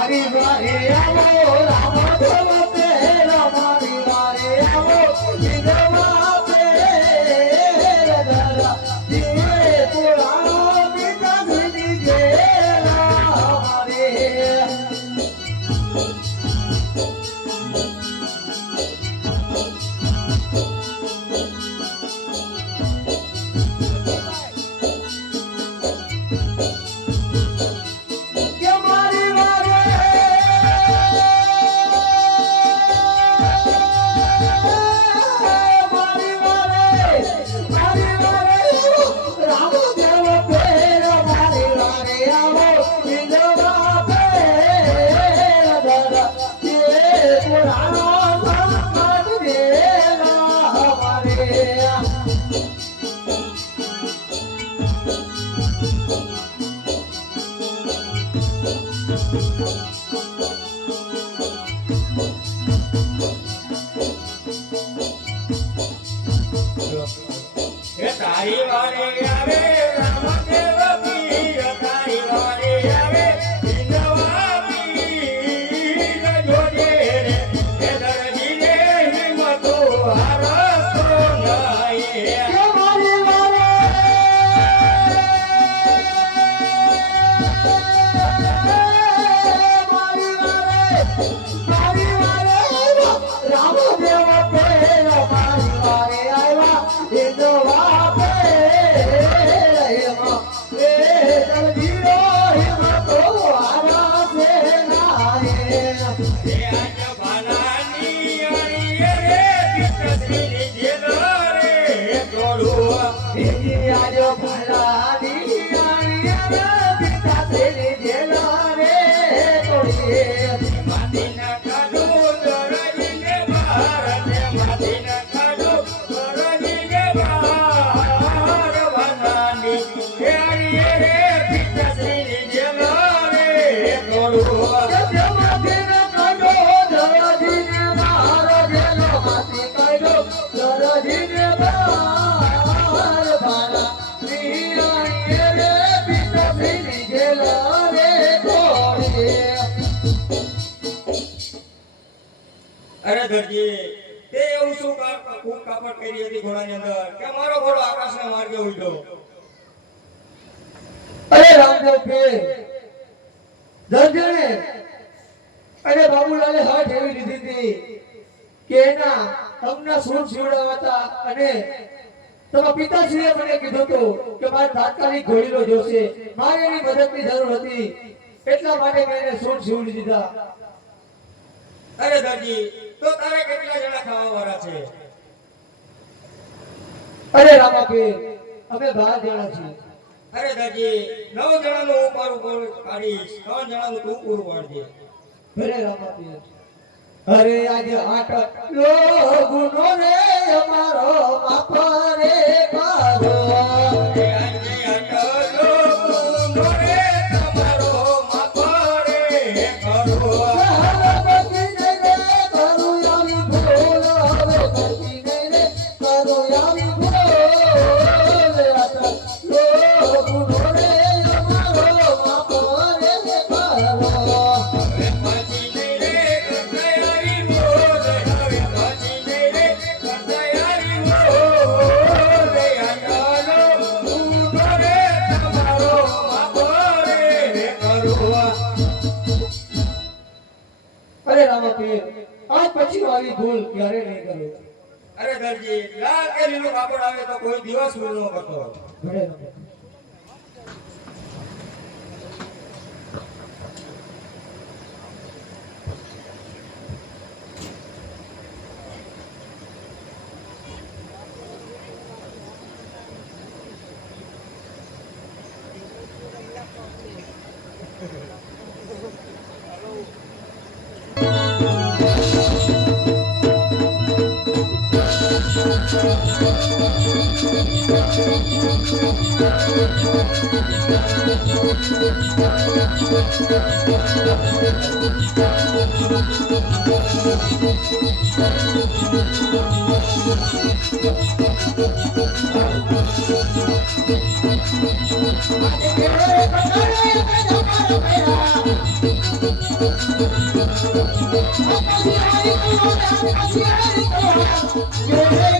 મારી વારે આવો રામ દેવ પેરા એ અરે દરજી તે એવું શું ખૂબ કાપડ કરી હતી ઘોડાની અંદર કે મારો ઘોડો આકાશના માર્ગે ઉડ્યો? અરે રામદેવ કે દર્જને અને બાબુલાલે હાથ એવી લીધી હતી કે એના તમને સૂર શિવડાવતા અને તમારા પિતાશ્રીએ મને કીધું હતું કે મારે તાત્કાલિક ઘોડીલો જોશે. મારે એની મદદની જરૂર હતી. એટલા માટે મેં એને સૂટ સીવડી દીધા. અરે દરજી તો તારે કેટલા જણા ખાવા વાળા છે? અરે રામાપીર અમે બાર જણા છીએ. અરે દરજી નવ જણાનું હું ઉપર ઉપર કાઢીશ ત્રણ જણાનું તું પૂરું પાડજે. ભલે રામાપીર અરે આજે આટલો ગુનો રે અમારો માફ રે આવી ભૂલ ક્યારે નહીં કરું? અરે દરજી લાલ કે લીલો કાપડ આવે તો કોઈ દિવસ ભૂલ ન કરતો ભલે. Yeah.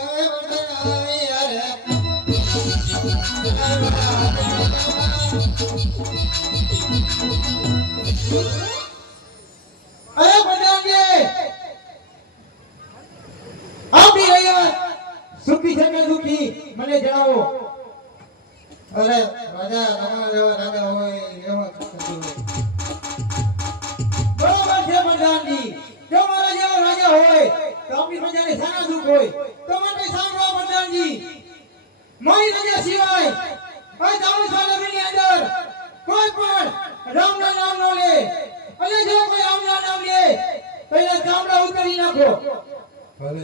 સુખી જો મારા જેવા રાજા હોય તો આપણી પ્રજાને દુઃખ હોય. તો મને સાંભળો પ્રધાનજી મારી રજા સિવાય આ દામોસા નગરની અંદર કોઈ પણ રામના નામ ન લે. અને જો કોઈ રામના નામ લે પહેલા ચામડા ઉતરી નાખો. ભલે.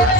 Yeah.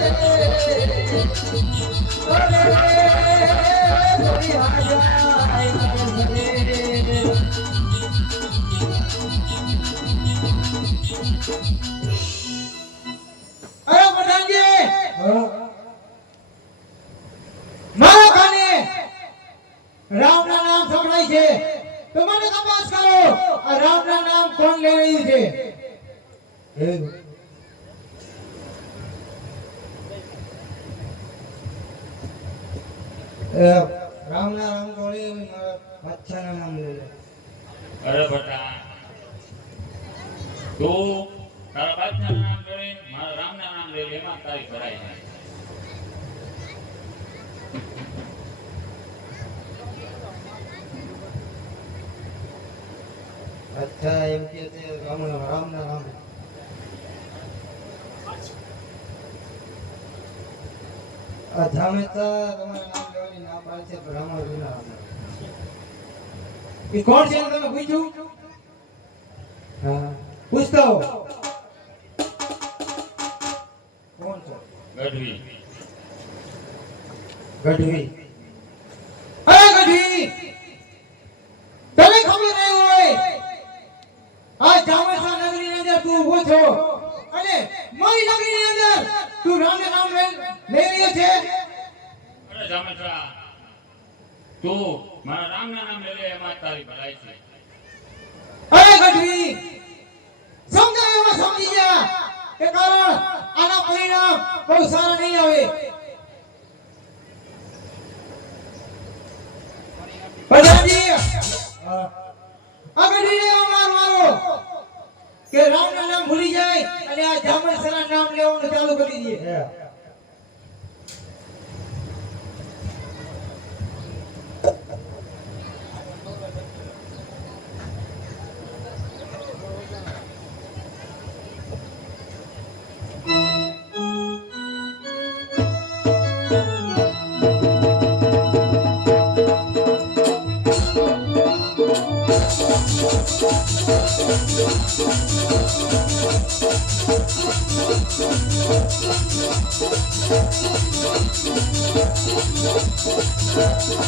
તો મને તપાસ કરો. આ રામના નામ કોણ લઈ રહ્યું છે રામ ના નામ રામ જોડે મારા ના નામ લઈ લે. અરે બટા. તું તારા બાદશાહ નામ જોડે મારા રામના નામ લઈ લે એમાં તારી ભરાય છે અચ્છા એમ કે છે રામ રામ ના રામ. તમારા નામ લેવાની ના પાડે છે એ કોણ છે તમે પૂછ્યું હા. પૂછતો કોણ છો? ગઢવી. ગઢવી અરે ગઢવી તને ખબર નહીં હોય આ જામસા નગરી અંદર તું ઊભો છો અને મારી નગરી ની અંદર. તું રામ નામ લઈ રહ્યો છે? અરે જામેશ્વરા તું મારા રામના નામ લઈ લે એમાં તારી ભલાઈ છે. અરે ગઢવી સમજાય સમજી જા કે કારણ આના પરિણામ બહુ સારા નહીં આવે. પ્રધાનજી આ ગઢવીને કે રામ નામ ભૂલી જાય. અને આ જામણસરા નામ લેવાનું ચાલુ કરી દે. よんよん。